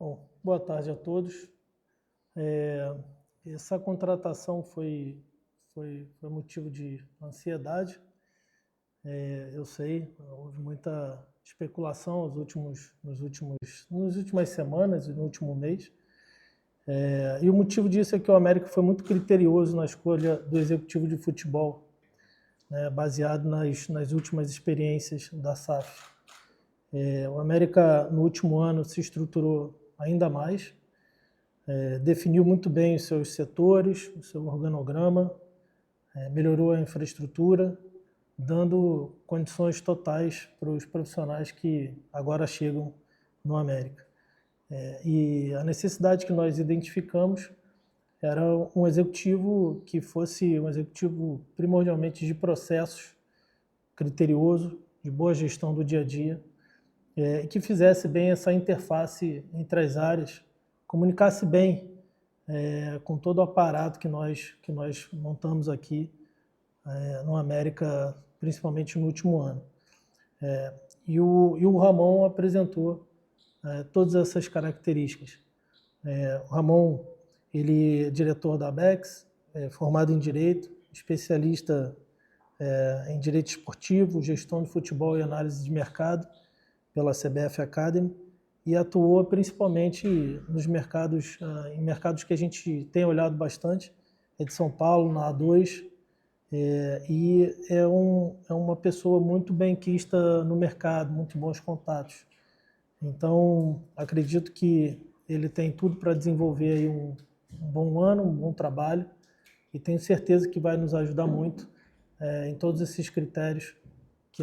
Bom, boa tarde a todos. Essa contratação foi motivo de ansiedade. Eu sei, houve muita especulação nas últimas semanas e no último mês. E o motivo disso é que o América foi muito criterioso na escolha do executivo de futebol, né, baseado nas últimas experiências da SAF. O América, no último ano, se estruturou ainda mais, definiu muito bem os seus setores, o seu organograma, melhorou a infraestrutura, dando condições totais para os profissionais que agora chegam no América. E a necessidade que nós identificamos era um executivo que fosse um executivo primordialmente de processos, criterioso, de boa gestão do dia a dia, e que fizesse bem essa interface entre as áreas, comunicasse bem com todo o aparato que nós montamos aqui no América, principalmente no último ano. E o Ramon apresentou todas essas características. O Ramon, ele é diretor da ABEX, formado em Direito, especialista em Direito Esportivo, Gestão de Futebol e Análise de Mercado pela CBF Academy, e atuou principalmente em mercados que a gente tem olhado bastante, de São Paulo, na A2, e é uma pessoa muito benquista no mercado, muito bons contatos. Então, acredito que ele tem tudo para desenvolver aí um bom ano, um bom trabalho, e tenho certeza que vai nos ajudar muito em todos esses critérios que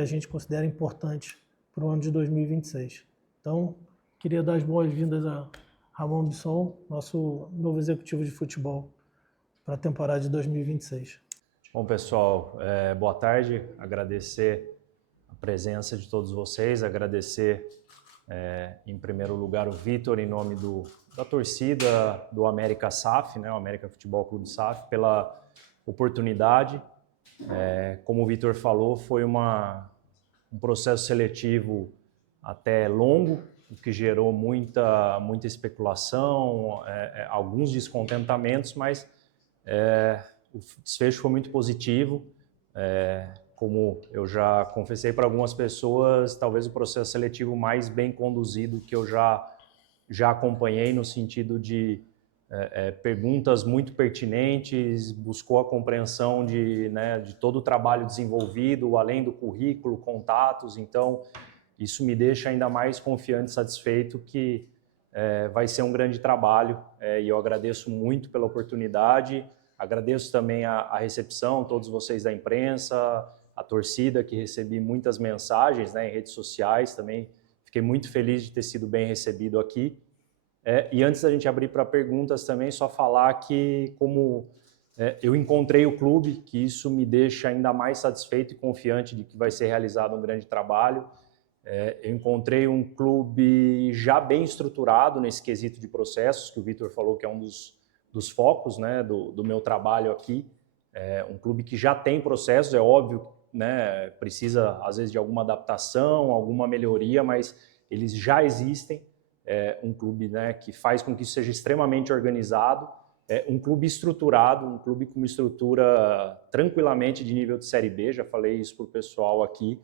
a gente considera importantes para o ano de 2026. Então, queria dar as boas-vindas a Ramon Bisson, nosso novo executivo de futebol para a temporada de 2026. Bom, pessoal, boa tarde. Agradecer a presença de todos vocês, agradecer, em primeiro lugar, o Vitor, em nome da torcida do América SAF, né, o América Futebol Clube SAF, pela oportunidade. Como o Vitor falou, foi um processo seletivo até longo, o que gerou muita especulação, alguns descontentamentos, mas o desfecho foi muito positivo. Como eu já confessei para algumas pessoas, talvez o processo seletivo mais bem conduzido que eu já acompanhei, no sentido de perguntas muito pertinentes, buscou a compreensão de todo o trabalho desenvolvido, além do currículo, contatos. Então, isso me deixa ainda mais confiante e satisfeito que vai ser um grande trabalho, e eu agradeço muito pela oportunidade. Agradeço também a recepção, todos vocês da imprensa, a torcida, que recebi muitas mensagens, né, em redes sociais também. Fiquei muito feliz de ter sido bem recebido aqui. E antes da gente abrir para perguntas também, só falar que como eu encontrei o clube, que isso me deixa ainda mais satisfeito e confiante de que vai ser realizado um grande trabalho. Eu encontrei um clube já bem estruturado nesse quesito de processos, que o Vitor falou que é um dos focos, né, do meu trabalho aqui. Um clube que já tem processos, é óbvio, né, precisa às vezes de alguma adaptação, alguma melhoria, mas eles já existem. Um clube, né, que faz com que isso seja extremamente organizado, um clube estruturado, um clube com uma estrutura tranquilamente de nível de Série B, já falei isso para o pessoal aqui,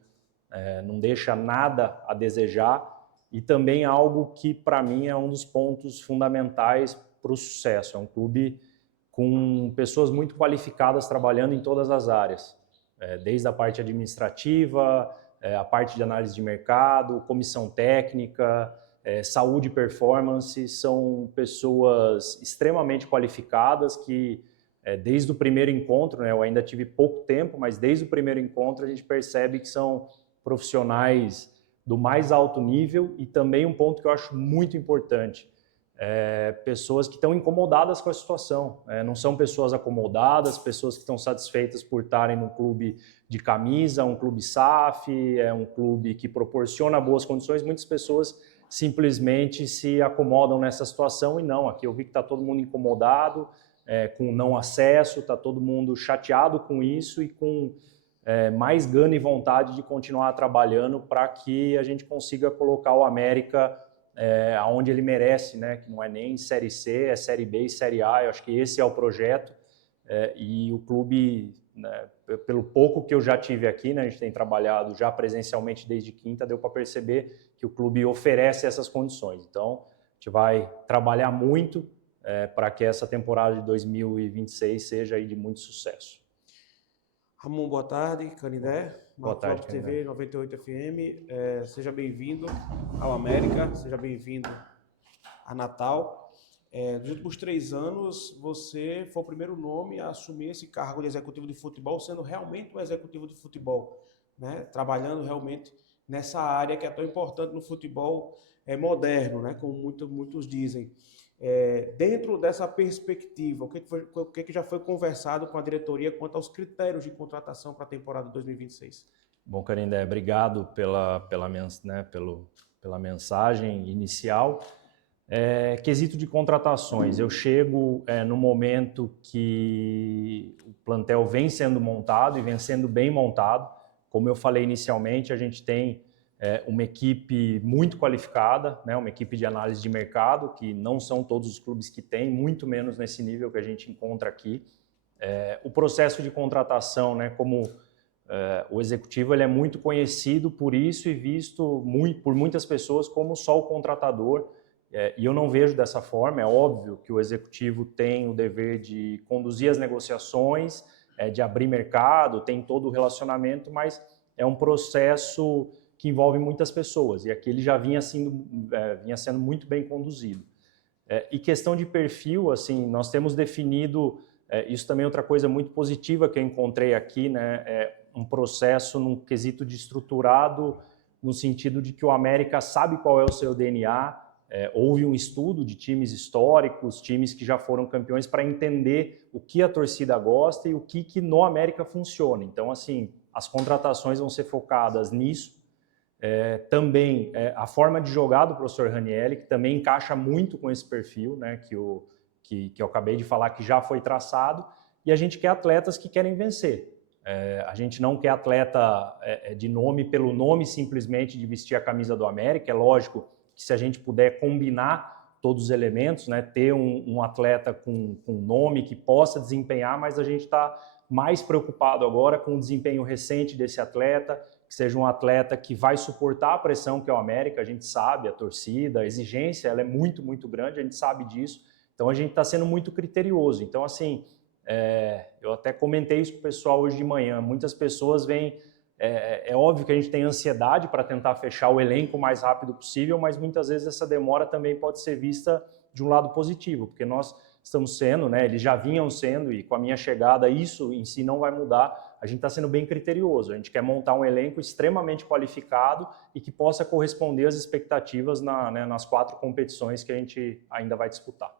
não deixa nada a desejar, e também algo que para mim é um dos pontos fundamentais para o sucesso. É um clube com pessoas muito qualificadas trabalhando em todas as áreas, desde a parte administrativa, a parte de análise de mercado, comissão técnica, saúde e performance. São pessoas extremamente qualificadas que, desde o primeiro encontro, né, eu ainda tive pouco tempo, mas desde o primeiro encontro a gente percebe que são profissionais do mais alto nível. E também um ponto que eu acho muito importante, pessoas que estão incomodadas com a situação, não são pessoas acomodadas, pessoas que estão satisfeitas por estarem no clube de camisa, um clube SAF, um clube que proporciona boas condições. Muitas pessoas simplesmente se acomodam nessa situação, e não, aqui eu vi que está todo mundo incomodado, com não acesso, está todo mundo chateado com isso e com mais gana e vontade de continuar trabalhando para que a gente consiga colocar o América aonde ele merece, né? Que não é nem Série C, é Série B e Série A. Eu acho que esse é o projeto e o clube, né, pelo pouco que eu já tive aqui, né, a gente tem trabalhado já presencialmente desde quinta, deu para perceber que o clube oferece essas condições. Então, a gente vai trabalhar muito para que essa temporada de 2026 seja aí de muito sucesso. Ramon, boa tarde. Canindé, Boa tarde, Marcos Lopes TV, 98 FM. Seja bem-vindo ao América, seja bem-vindo a Natal. Nos últimos 3 anos, você foi o primeiro nome a assumir esse cargo de executivo de futebol, sendo realmente um executivo de futebol, né? Trabalhando realmente nessa área que é tão importante no futebol moderno, né? Como muitos dizem. Dentro dessa perspectiva, o que já foi conversado com a diretoria quanto aos critérios de contratação para a temporada 2026? Bom, Canindé, obrigado pela mensagem inicial. Quesito de contratações, eu chego no momento que o plantel vem sendo montado e vem sendo bem montado. Como eu falei inicialmente, a gente tem uma equipe muito qualificada, né, uma equipe de análise de mercado, que não são todos os clubes que têm, muito menos nesse nível que a gente encontra aqui. O processo de contratação, né, como o executivo, ele é muito conhecido por isso e visto por muitas pessoas como só o contratador, e eu não vejo dessa forma. É óbvio que o executivo tem o dever de conduzir as negociações, de abrir mercado, tem todo o relacionamento, mas é um processo que envolve muitas pessoas, e aqui ele já vinha sendo muito bem conduzido. E questão de perfil, assim, nós temos definido, isso também é outra coisa muito positiva que eu encontrei aqui, né, um processo num quesito de estruturado, no sentido de que o América sabe qual é o seu DNA, houve um estudo de times históricos, times que já foram campeões, para entender o que a torcida gosta e o que no América funciona. Então, assim, as contratações vão ser focadas nisso. Também a forma de jogar do professor Ranieri, que também encaixa muito com esse perfil, né, que eu acabei de falar, que já foi traçado, e a gente quer atletas que querem vencer. A gente não quer atleta de nome pelo nome simplesmente de vestir a camisa do América. É lógico que se a gente puder combinar todos os elementos, né, ter um atleta com nome que possa desempenhar, mas a gente está mais preocupado agora com o desempenho recente desse atleta, que seja um atleta que vai suportar a pressão que é o América. A gente sabe, a torcida, a exigência, ela é muito, muito grande, a gente sabe disso. Então a gente está sendo muito criterioso. Então, assim, eu até comentei isso com o pessoal hoje de manhã, muitas pessoas vêm, é óbvio que a gente tem ansiedade para tentar fechar o elenco o mais rápido possível, mas muitas vezes essa demora também pode ser vista de um lado positivo, porque nós estamos sendo, né, eles já vinham sendo, e com a minha chegada isso em si não vai mudar. A gente está sendo bem criterioso, a gente quer montar um elenco extremamente qualificado e que possa corresponder às expectativas nas 4 competições que a gente ainda vai disputar.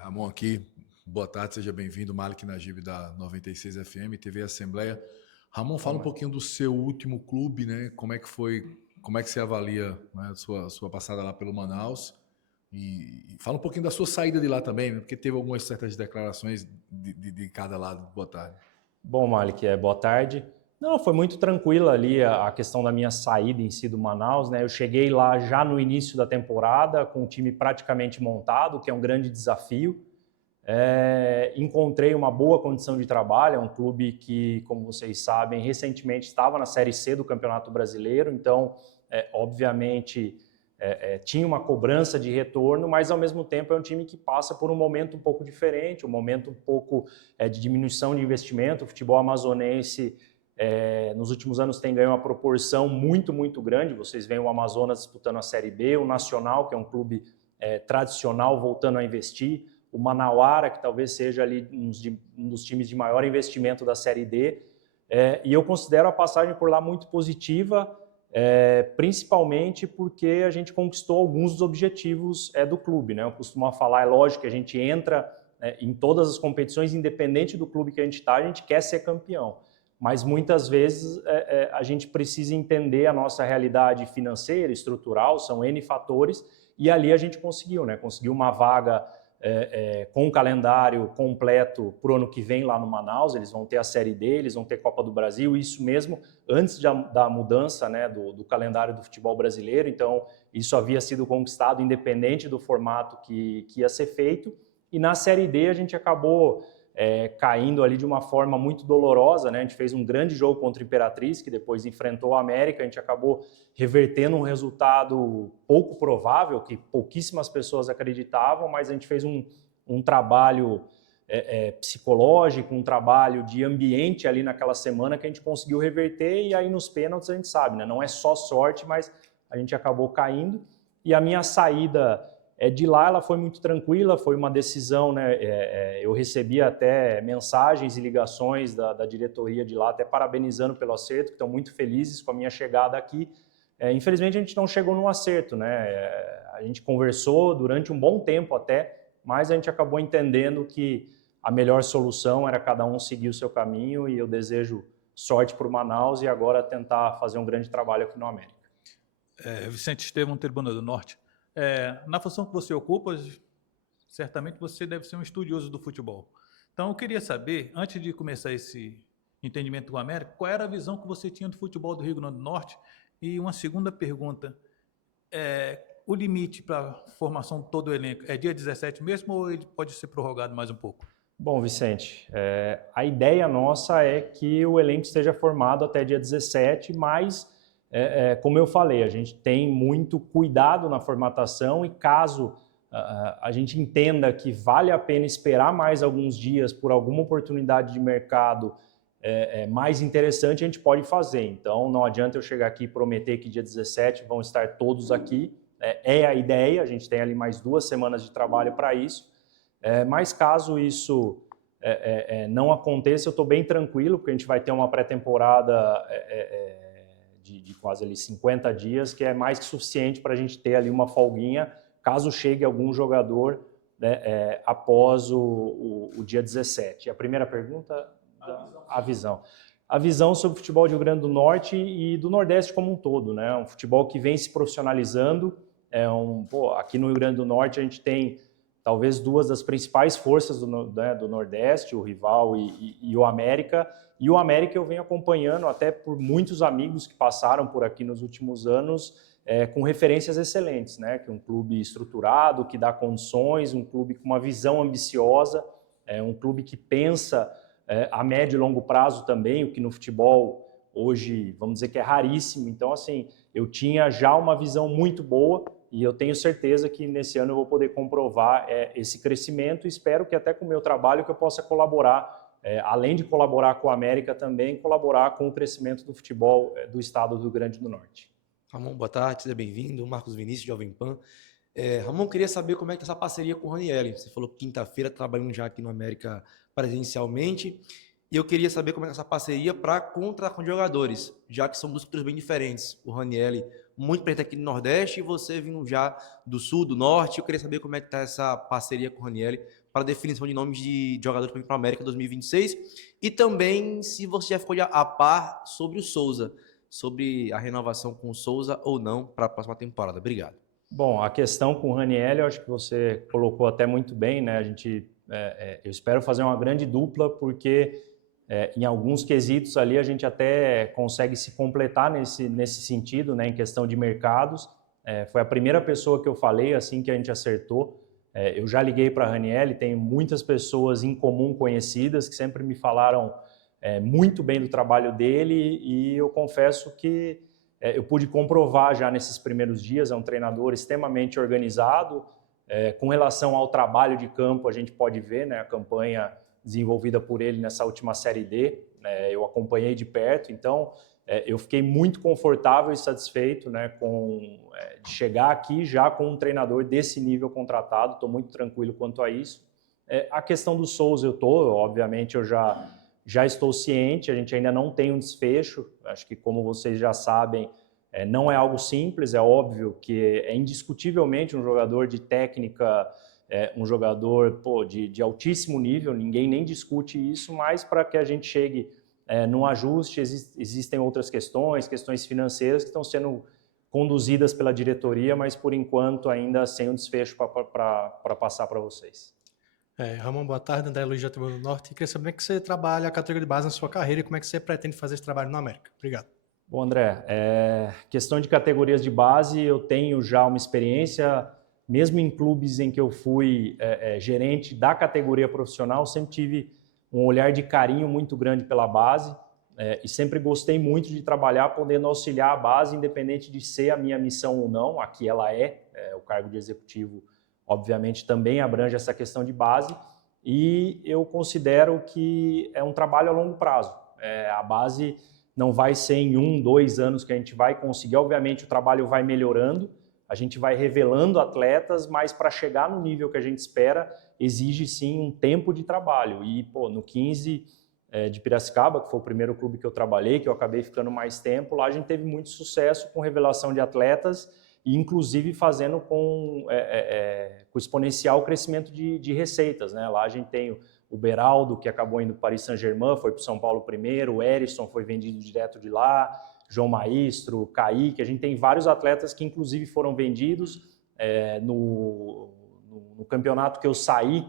Ramon aqui, boa tarde, seja bem-vindo, Malik Najib da 96 FM, TV Assembleia. Ramon, fala um pouquinho do seu último clube, né? Como é que você avalia, né, a sua passada lá pelo Manaus? E fala um pouquinho da sua saída de lá também, né? Porque teve algumas certas declarações de cada lado. Boa tarde. Bom, Malik, boa tarde. Não, foi muito tranquila ali a questão da minha saída em si do Manaus, né? Eu cheguei lá já no início da temporada com o time praticamente montado, que é um grande desafio. Encontrei uma boa condição de trabalho, é um clube que, como vocês sabem, recentemente estava na Série C do Campeonato Brasileiro, então, obviamente, tinha uma cobrança de retorno, mas ao mesmo tempo é um time que passa por um momento um pouco diferente, um momento um pouco de diminuição de investimento. O futebol amazonense nos últimos anos tem ganho uma proporção muito, muito grande. Vocês veem o Amazonas disputando a Série B, o Nacional, que é um clube tradicional, voltando a investir, o Manauara, que talvez seja ali um dos times de maior investimento da Série D, e eu considero a passagem por lá muito positiva, principalmente porque a gente conquistou alguns dos objetivos do clube, né? Eu costumo falar, é lógico que a gente entra em todas as competições, independente do clube que a gente está, a gente quer ser campeão, mas muitas vezes a gente precisa entender a nossa realidade financeira, estrutural, são N fatores, e ali a gente conseguiu, né? Conseguiu uma vaga com o calendário completo para o ano que vem lá no Manaus. Eles vão ter a Série D, eles vão ter Copa do Brasil, isso mesmo antes da mudança, né, do calendário do futebol brasileiro. Então isso havia sido conquistado independente do formato que ia ser feito. E na Série D a gente acabou caindo ali de uma forma muito dolorosa, né? A gente fez um grande jogo contra o Imperatriz, que depois enfrentou a América, a gente acabou revertendo um resultado pouco provável, que pouquíssimas pessoas acreditavam, mas a gente fez um trabalho psicológico, um trabalho de ambiente ali naquela semana que a gente conseguiu reverter, e aí nos pênaltis a gente sabe, né? Não é só sorte, mas a gente acabou caindo. E a minha saída de lá, ela foi muito tranquila, foi uma decisão, né? Eu recebi até mensagens e ligações da diretoria de lá, até parabenizando pelo acerto, que estão muito felizes com a minha chegada aqui. Infelizmente a gente não chegou num acerto, né? A gente conversou durante um bom tempo até, mas a gente acabou entendendo que a melhor solução era cada um seguir o seu caminho, e eu desejo sorte para o Manaus e agora tentar fazer um grande trabalho aqui no América. Vicente Estevão, Tribuna do Norte. Na função que você ocupa, certamente você deve ser um estudioso do futebol. Então eu queria saber, antes de começar esse entendimento com o América, qual era a visão que você tinha do futebol do Rio Grande do Norte? E uma segunda pergunta, o limite para a formação de todo o elenco é dia 17 mesmo, ou ele pode ser prorrogado mais um pouco? Bom, Vicente, a ideia nossa é que o elenco esteja formado até dia 17, mas, como eu falei, a gente tem muito cuidado na formatação, e caso a gente entenda que vale a pena esperar mais alguns dias por alguma oportunidade de mercado mais interessante, a gente pode fazer. Então, não adianta eu chegar aqui e prometer que dia 17 vão estar todos aqui. É a ideia, a gente tem ali mais 2 semanas de trabalho para isso. Mas caso isso não aconteça, eu estou bem tranquilo, porque a gente vai ter uma pré-temporada de quase ali 50 dias, que é mais que suficiente para a gente ter ali uma folguinha, caso chegue algum jogador, né, após o dia 17. A primeira pergunta? A visão. A visão sobre o futebol do Rio Grande do Norte e do Nordeste como um todo, né? Um futebol que vem se profissionalizando. Aqui no Rio Grande do Norte a gente tem talvez 2 das principais forças do Nordeste, o Rival e o América. E o América eu venho acompanhando até por muitos amigos que passaram por aqui nos últimos anos, com referências excelentes, né? Que é um clube estruturado, que dá condições, um clube com uma visão ambiciosa, um clube que pensa a médio e longo prazo também, o que no futebol hoje, vamos dizer que é raríssimo. Então, assim, eu tinha já uma visão muito boa, e eu tenho certeza que nesse ano eu vou poder comprovar esse crescimento, e espero que até com o meu trabalho que eu possa colaborar, além de colaborar com a América também, colaborar com o crescimento do futebol do estado do Rio Grande do Norte. Ramon, boa tarde, seja bem-vindo. Marcos Vinícius, Jovem Pan. Ramon, queria saber como é que é essa parceria com o Ranieri. Você falou que quinta-feira trabalhando já aqui no América presencialmente, e eu queria saber como é que é essa parceria para contratar com jogadores, já que são 2 culturas bem diferentes. O Ranieri muito presente aqui no Nordeste e você vindo já do Sul, do Norte. Eu queria saber como é que está essa parceria com o Ranieri para a definição de nomes de jogadores para a América 2026, e também se você já ficou a par sobre o Souza, sobre a renovação com o Souza ou não para a próxima temporada. Obrigado. Bom, a questão com o Ranieri, eu acho que você colocou até muito bem, né? Eu espero fazer uma grande dupla, porque em alguns quesitos ali a gente até consegue se completar nesse sentido, né? Em questão de mercados. Foi a primeira pessoa que eu falei assim que a gente acertou. Eu já liguei para a Ranieri, tenho muitas pessoas em comum conhecidas que sempre me falaram muito bem do trabalho dele, e eu confesso que eu pude comprovar já nesses primeiros dias. É um treinador extremamente organizado. Com relação ao trabalho de campo, a gente pode ver, né, a campanha desenvolvida por ele nessa última Série D, eu acompanhei de perto, então eu fiquei muito confortável e satisfeito, né, de chegar aqui já com um treinador desse nível contratado. Estou muito tranquilo quanto a isso. A questão do Souza, obviamente eu já estou ciente, a gente ainda não tem um desfecho. Acho que, como vocês já sabem, não é algo simples. É óbvio que é indiscutivelmente um jogador de técnica, um jogador de altíssimo nível, ninguém nem discute isso, mas para que a gente chegue num ajuste, existem outras questões financeiras que estão sendo conduzidas pela diretoria, mas por enquanto ainda sem um desfecho para passar para vocês. Ramon, boa tarde. André Luiz, da Tribuna do Norte. Queria saber como é que você trabalha a categoria de base na sua carreira e como é que você pretende fazer esse trabalho na América. Obrigado. Bom, André, questão de categorias de base, eu tenho já uma experiência, mesmo em clubes em que eu fui gerente da categoria profissional, sempre tive um olhar de carinho muito grande pela base e sempre gostei muito de trabalhar podendo auxiliar a base, independente de ser a minha missão ou não. Aqui ela o cargo de executivo, obviamente, também abrange essa questão de base e eu considero que é um trabalho a longo prazo. A base não vai ser em 1, 2 anos que a gente vai conseguir. Obviamente, o trabalho vai melhorando, a gente vai revelando atletas, mas para chegar no nível que a gente espera, exige sim um tempo de trabalho. E no 15 de Piracicaba, que foi o primeiro clube que eu trabalhei, que eu acabei ficando mais tempo, lá a gente teve muito sucesso com revelação de atletas e inclusive fazendo com exponencial crescimento de receitas, né? Lá a gente tem o Beraldo, que acabou indo para o Paris Saint-Germain, foi para o São Paulo primeiro, o Erisson foi vendido direto de lá, João Maestro, Kaique, a gente tem vários atletas que inclusive foram vendidos. No campeonato que eu saí,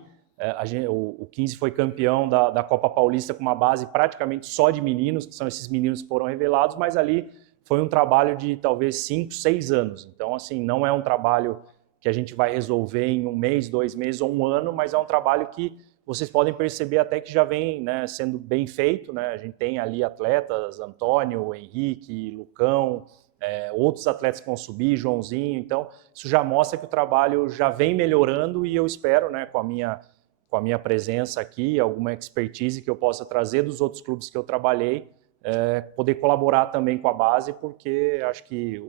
o 15 foi campeão da Copa Paulista com uma base praticamente só de meninos, que são esses meninos que foram revelados, mas ali foi um trabalho de talvez 5, 6 anos. Então, assim, não é um trabalho que a gente vai resolver em 1 mês, 2 meses ou 1 ano, mas é um trabalho que vocês podem perceber até que já vem, né, sendo bem feito, né? A gente tem ali atletas, Antônio, Henrique, Lucão, outros atletas que vão subir, Joãozinho. Então, isso já mostra que o trabalho já vem melhorando e eu espero, né, com a minha presença aqui, alguma expertise que eu possa trazer dos outros clubes que eu trabalhei, poder colaborar também com a base, porque acho que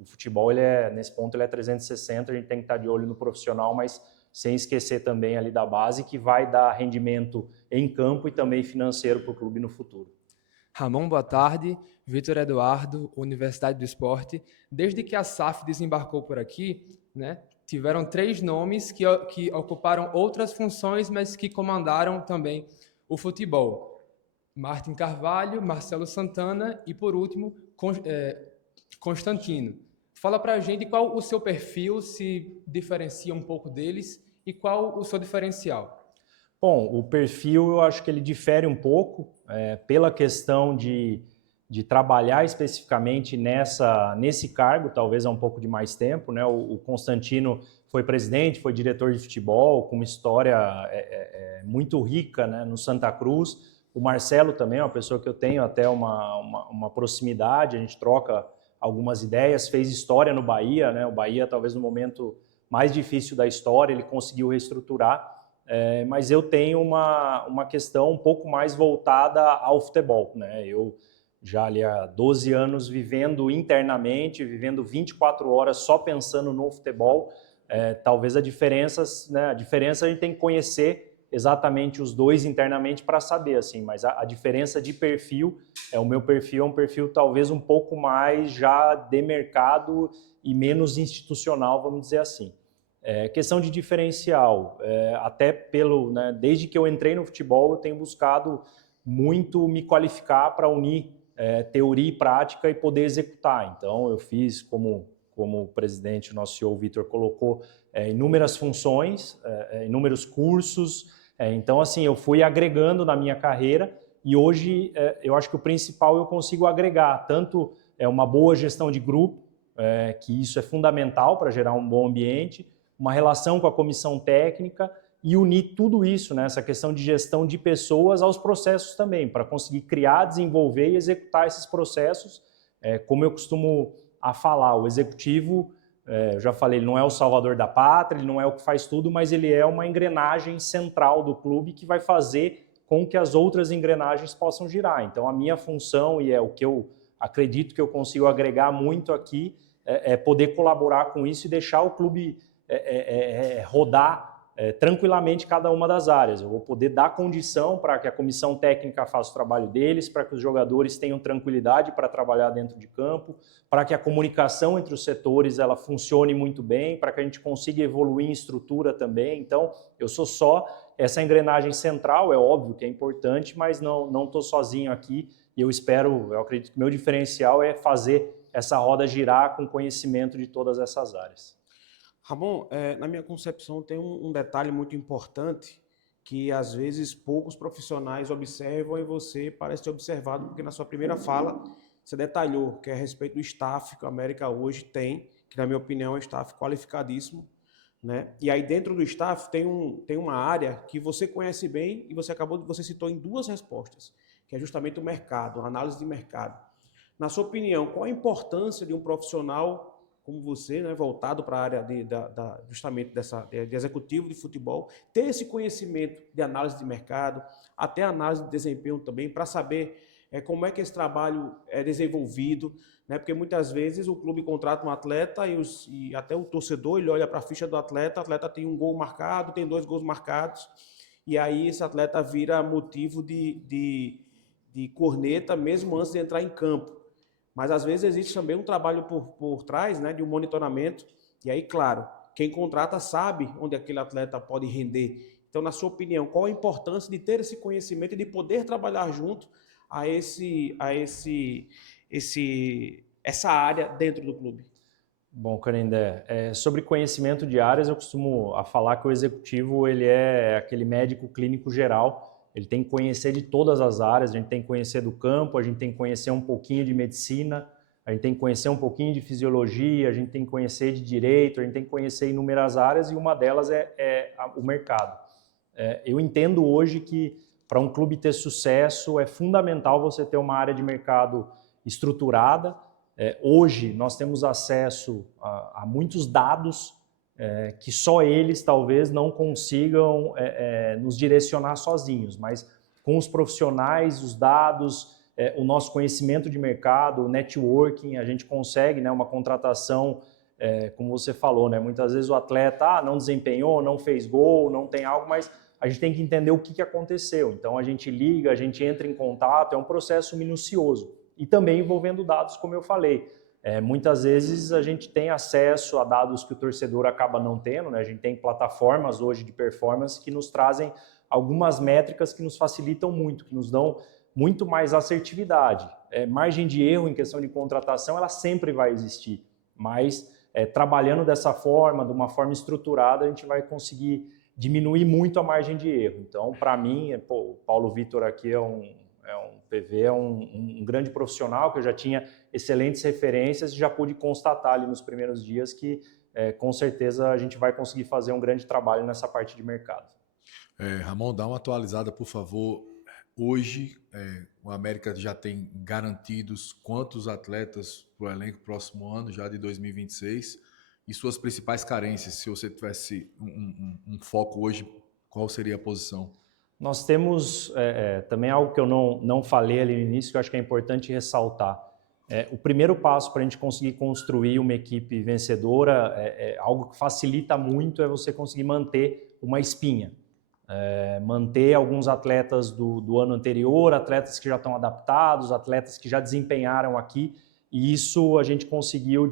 o futebol, nesse ponto, ele é 360, a gente tem que estar de olho no profissional, mas sem esquecer também ali da base, que vai dar rendimento em campo e também financeiro para o clube no futuro. Ramon, boa tarde. Vitor Eduardo, Universidade do Esporte. Desde que a SAF desembarcou por aqui, né, tiveram 3 nomes que ocuparam outras funções, mas que comandaram também o futebol. Martin Carvalho, Marcelo Santana e, por último, Constantino. Fala para a gente qual o seu perfil, se diferencia um pouco deles e qual o seu diferencial. Bom, o perfil eu acho que ele difere um pouco pela questão de trabalhar especificamente nesse cargo, talvez há um pouco de mais tempo, né? O Constantino foi presidente, foi diretor de futebol, com uma história muito rica, né, no Santa Cruz. O Marcelo também é uma pessoa que eu tenho até uma proximidade, a gente troca algumas ideias, fez história no Bahia, né? O Bahia talvez no momento mais difícil da história, ele conseguiu reestruturar, mas eu tenho uma questão um pouco mais voltada ao futebol, né? Eu já ali há 12 anos vivendo internamente, vivendo 24 horas só pensando no futebol, talvez a diferença a gente tem que conhecer exatamente os dois internamente para saber, assim, mas a diferença de perfil, o meu perfil é um perfil talvez um pouco mais já de mercado e menos institucional, vamos dizer assim. Questão de diferencial, até desde que eu entrei no futebol, eu tenho buscado muito me qualificar para unir teoria e prática e poder executar. Então, eu fiz, como o presidente, o nosso CEO Vitor colocou, inúmeras funções, inúmeros cursos. Então, assim, eu fui agregando na minha carreira e hoje eu acho que o principal eu consigo agregar tanto uma boa gestão de grupo, que isso é fundamental para gerar um bom ambiente, uma relação com a comissão técnica e unir tudo isso, né, essa questão de gestão de pessoas aos processos também, para conseguir criar, desenvolver e executar esses processos. Como eu costumo falar, o executivo, eu já falei, ele não é o salvador da pátria, ele não é o que faz tudo, mas ele é uma engrenagem central do clube que vai fazer com que as outras engrenagens possam girar. Então, a minha função, e é o que eu acredito que eu consigo agregar muito aqui, é poder colaborar com isso e deixar o clube rodar tranquilamente cada uma das áreas. Eu vou poder dar condição para que a comissão técnica faça o trabalho deles, para que os jogadores tenham tranquilidade para trabalhar dentro de campo, para que a comunicação entre os setores ela funcione muito bem, para que a gente consiga evoluir em estrutura também. Então, eu sou só essa engrenagem central, é óbvio que é importante, mas não estou sozinho aqui e eu acredito que meu diferencial é fazer essa roda girar com conhecimento de todas essas áreas. Ramon, na minha concepção tem um detalhe muito importante que às vezes poucos profissionais observam e você parece ter observado, porque na sua primeira fala você detalhou, que é a respeito do staff que o América hoje tem, que na minha opinião é um staff qualificadíssimo, né? E aí dentro do staff tem uma área que você conhece bem e você citou em 2 respostas, que é justamente o mercado, a análise de mercado. Na sua opinião, qual a importância de um profissional como você, né, voltado para a área justamente de executivo de futebol, ter esse conhecimento de análise de mercado, até análise de desempenho também, para saber como é que esse trabalho é desenvolvido, né? Porque muitas vezes o clube contrata um atleta e até o torcedor ele olha para a ficha do atleta, o atleta tem 1 gol marcado, tem 2 gols marcados, e aí esse atleta vira motivo de corneta mesmo antes de entrar em campo. Mas às vezes existe também um trabalho por trás, né, de um monitoramento, e aí, claro, quem contrata sabe onde aquele atleta pode render. Então, na sua opinião, qual a importância de ter esse conhecimento e de poder trabalhar junto a essa área dentro do clube? Bom, Canindé, sobre conhecimento de áreas, eu costumo falar que o executivo ele é aquele médico clínico geral. Ele tem que conhecer de todas as áreas, a gente tem que conhecer do campo, a gente tem que conhecer um pouquinho de medicina, a gente tem que conhecer um pouquinho de fisiologia, a gente tem que conhecer de direito, a gente tem que conhecer inúmeras áreas e uma delas é o mercado. Eu entendo hoje que para um clube ter sucesso é fundamental você ter uma área de mercado estruturada. Hoje nós temos acesso a muitos dados que só eles talvez não consigam nos direcionar sozinhos, mas com os profissionais, os dados, o nosso conhecimento de mercado, o networking, a gente consegue, né, uma contratação, como você falou, né, muitas vezes o atleta não desempenhou, não fez gol, não tem algo, mas a gente tem que entender o que aconteceu. Então a gente liga, a gente entra em contato, é um processo minucioso e também envolvendo dados, como eu falei. Muitas vezes a gente tem acesso a dados que o torcedor acaba não tendo, né? A gente tem plataformas hoje de performance que nos trazem algumas métricas que nos facilitam muito, que nos dão muito mais assertividade. Margem de erro em questão de contratação, ela sempre vai existir, mas trabalhando dessa forma, de uma forma estruturada, a gente vai conseguir diminuir muito a margem de erro. Então, para mim, o Paulo Vitor aqui é um PV, é um grande profissional, que eu já tinha excelentes referências e já pude constatar ali nos primeiros dias que, com certeza, a gente vai conseguir fazer um grande trabalho nessa parte de mercado. Ramon, dá uma atualizada, por favor. Hoje, o América já tem garantidos quantos atletas para o elenco próximo ano, já de 2026, e suas principais carências. Se você tivesse um foco hoje, qual seria a posição? Nós temos também algo que eu não falei ali no início, que eu acho que é importante ressaltar. O primeiro passo para a gente conseguir construir uma equipe vencedora, algo que facilita muito, é você conseguir manter uma espinha. Manter alguns atletas do ano anterior, atletas que já estão adaptados, atletas que já desempenharam aqui, e isso a gente conseguiu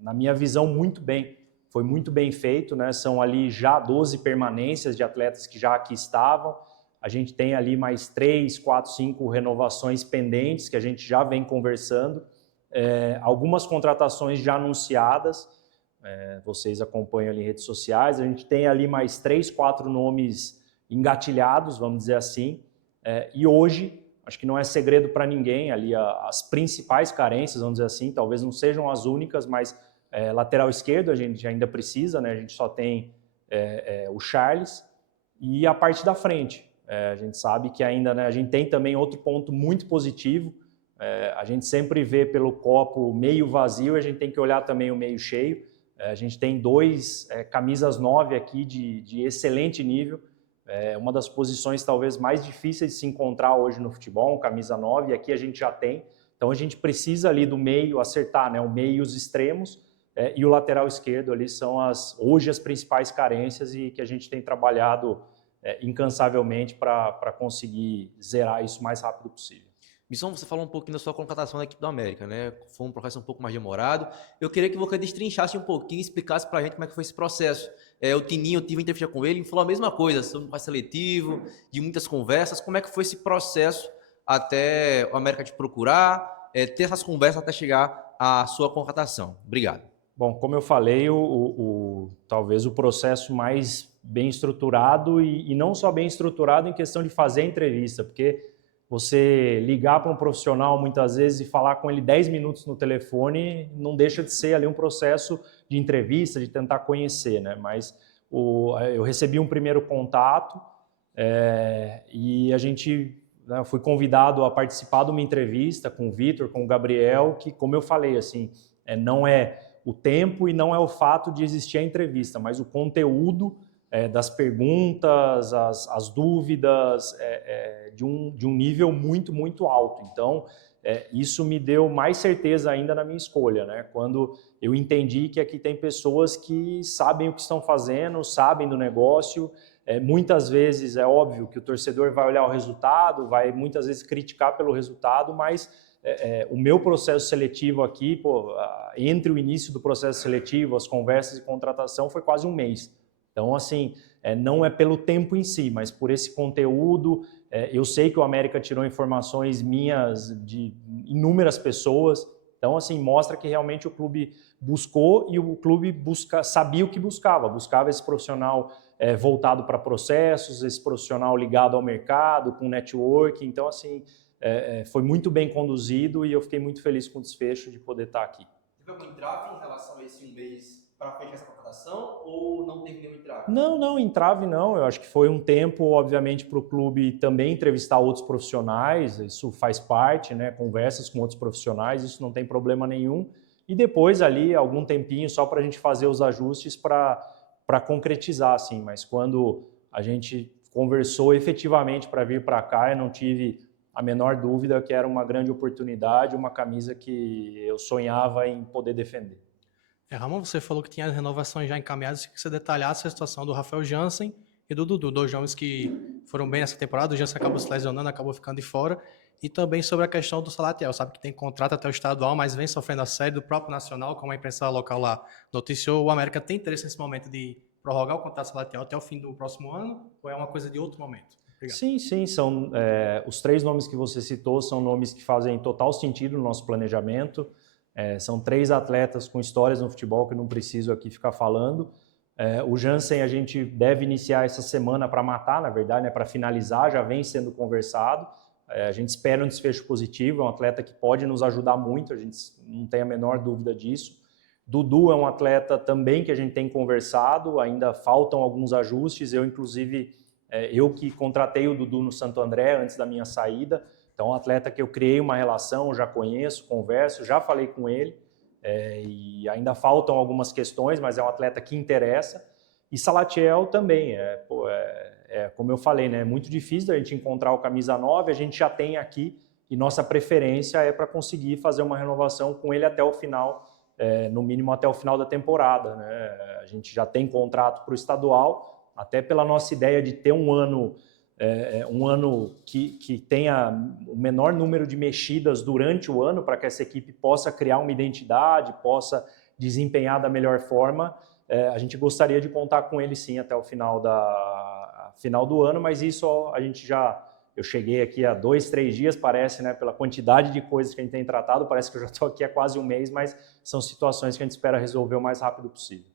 na minha visão, muito bem. Foi muito bem feito, né? São ali já 12 permanências de atletas que já aqui estavam. A gente tem ali mais 3, 4, 5 renovações pendentes que a gente já vem conversando. Algumas contratações já anunciadas, vocês acompanham ali em redes sociais. A gente tem ali mais 3, 4 nomes engatilhados, vamos dizer assim. E hoje, acho que não é segredo para ninguém, ali as principais carências, vamos dizer assim, talvez não sejam as únicas, mas lateral esquerdo a gente ainda precisa, né? A gente só tem o Charles, e a parte da frente. A gente sabe que ainda, né, a gente tem também outro ponto muito positivo. A gente sempre vê pelo copo meio vazio, a gente tem que olhar também o meio cheio. A gente tem 2 camisas 9 aqui de excelente nível. Uma das posições talvez mais difíceis de se encontrar hoje no futebol, camisa 9, e aqui a gente já tem. Então a gente precisa ali do meio acertar, né, o meio e os extremos. E o lateral esquerdo ali são hoje as principais carências, e que a gente tem trabalhado incansavelmente para conseguir zerar isso o mais rápido possível. Missão, você falou um pouquinho da sua contratação da equipe do América, né? Foi um processo um pouco mais demorado. Eu queria que você destrinchasse um pouquinho e explicasse para a gente como é que foi esse processo. O Tininho, eu tive entrevista com ele, falou a mesma coisa, sobre um processo seletivo, de muitas conversas. Como é que foi esse processo até o América te procurar, ter essas conversas até chegar à sua contratação? Obrigado. Bom, como eu falei, talvez o processo mais bem estruturado, e não só bem estruturado em questão de fazer a entrevista, porque você ligar para um profissional muitas vezes e falar com ele 10 minutos no telefone não deixa de ser ali um processo de entrevista, de tentar conhecer, né? Mas eu recebi um primeiro contato e eu fui convidado a participar de uma entrevista com o Vitor, com o Gabriel, que, como eu falei, assim, não é o tempo e não é o fato de existir a entrevista, mas o conteúdo das perguntas, as dúvidas, de um nível muito, muito alto. Então, isso me deu mais certeza ainda na minha escolha, né? Quando eu entendi que aqui tem pessoas que sabem o que estão fazendo, sabem do negócio. Muitas vezes é óbvio que o torcedor vai olhar o resultado, vai muitas vezes criticar pelo resultado, mas o meu processo seletivo aqui, entre o início do processo seletivo, as conversas de contratação, foi quase um mês. Então, assim, não é pelo tempo em si, mas por esse conteúdo. Eu sei que o América tirou informações minhas de inúmeras pessoas. Então, assim, mostra que realmente o clube buscou e o clube sabia o que buscava. Buscava esse profissional voltado para processos, esse profissional ligado ao mercado, com network. Então, assim, foi muito bem conduzido e eu fiquei muito feliz com o desfecho de poder estar aqui. Teve algum entrave em relação a esse um mês para fechar essa contratação ou não teve nenhum entrave? Não, entrave não. Eu acho que foi um tempo, obviamente, para o clube também entrevistar outros profissionais, isso faz parte, né? Conversas com outros profissionais, isso não tem problema nenhum. E depois ali, algum tempinho só para a gente fazer os ajustes para concretizar, assim. Mas quando a gente conversou efetivamente para vir para cá, eu não tive a menor dúvida que era uma grande oportunidade, uma camisa que eu sonhava em poder defender. Ramon, você falou que tinha as renovações já encaminhadas, que você detalhasse a situação do Rafael Jansen e do Dudu, dois nomes que foram bem nessa temporada. O Jansen acabou se lesionando, acabou ficando de fora. E também sobre a questão do Salatiel, sabe que tem contrato até o estadual, mas vem sofrendo assédio do próprio Nacional, como a imprensa local lá noticiou. O América tem interesse nesse momento de prorrogar o contrato do Salatiel até o fim do próximo ano, ou é uma coisa de outro momento? Obrigado. Sim, são os 3 nomes que você citou são nomes que fazem total sentido no nosso planejamento. São 3 atletas com histórias no futebol que eu não preciso aqui ficar falando. O Jansen a gente deve iniciar essa semana para matar, na verdade, né, para finalizar, já vem sendo conversado. A gente espera um desfecho positivo, é um atleta que pode nos ajudar muito, a gente não tem a menor dúvida disso. Dudu é um atleta também que a gente tem conversado, ainda faltam alguns ajustes. Inclusive, eu que contratei o Dudu no Santo André antes da minha saída. Então, é um atleta que eu criei uma relação, já conheço, converso, já falei com ele, e ainda faltam algumas questões, mas é um atleta que interessa. E Salatiel também, como eu falei, né, é muito difícil a gente encontrar o camisa 9, a gente já tem aqui, e nossa preferência é para conseguir fazer uma renovação com ele até o final, no mínimo até o final da temporada, né? A gente já tem contrato para o estadual, até pela nossa ideia de ter um ano que tenha o menor número de mexidas durante o ano, para que essa equipe possa criar uma identidade, possa desempenhar da melhor forma. A gente gostaria de contar com ele sim até o final do ano, mas isso eu cheguei aqui há 2, 3 dias, parece, né, pela quantidade de coisas que a gente tem tratado, parece que eu já estou aqui há quase um mês, mas são situações que a gente espera resolver o mais rápido possível.